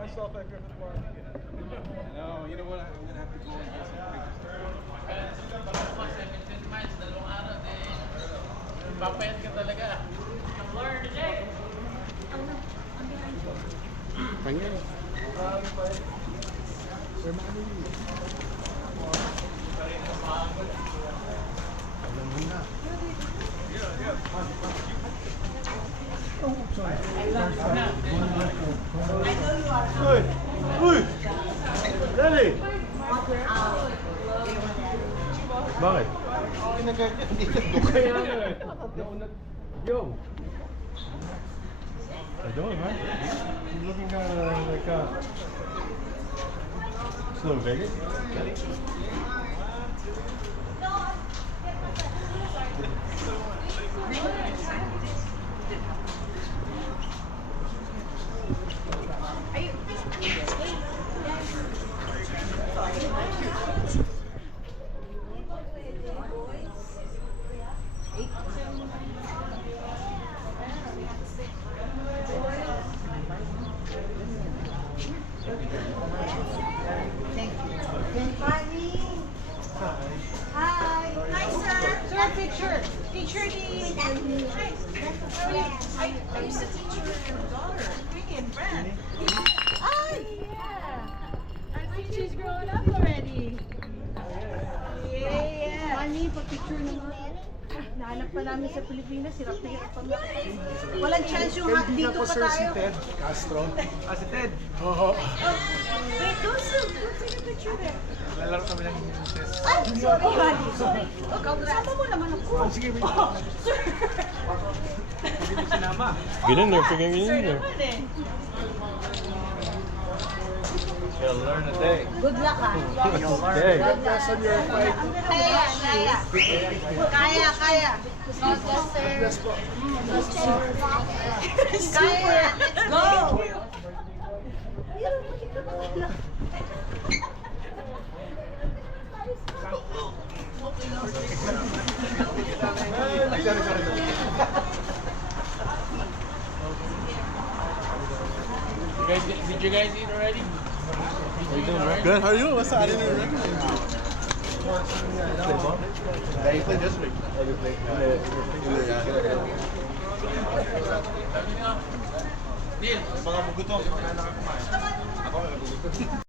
myself at Griffith Park. No, you know what? I'm gonna have to go and get some pictures. 17 miles, dalawang araw, papayat ka talaga. Learn today. Pangyay. Sir Manny. Alam mo na. Oh, sorry. Uy! Uy! Dali! Bakit? Kaya nga eh. Yo! I don't, man. You're looking like still in Vegas? Hi, sir. Sir, picture. Picture the... I used to teach your daughter, Queenie and Brad. Oh, yeah. I think she's growing up already. Yeah. Mani, pag-picture naman. Nahanap pa namin sa Pilipinas, hirap na hirap pa nga. Walang chance yung hot dito pa Sir, si tayo. Ted Castro. Si Ted. Oo. Wait, don't take a picture there. Lalaro kami ng test. Ay, sorry, honey. Sorry. Kasama mo naman ako. Sige, wait. Sir. Hindi mo sinama. Get in there, figure it Sir in there. naman eh. You'll learn a day. Good luck, ha? You'll learn. Okay. God bless on your fight. Kaya, kaya. Kaya, kaya. Bless po. Kaya. Let's go. Ay, sorry. Did you guys eat already? How you doing, right? Good, how are you? What's that? I didn't even recognize you. Yeah, you played this week. Neil, Mga muguto. Ako, nagugutom.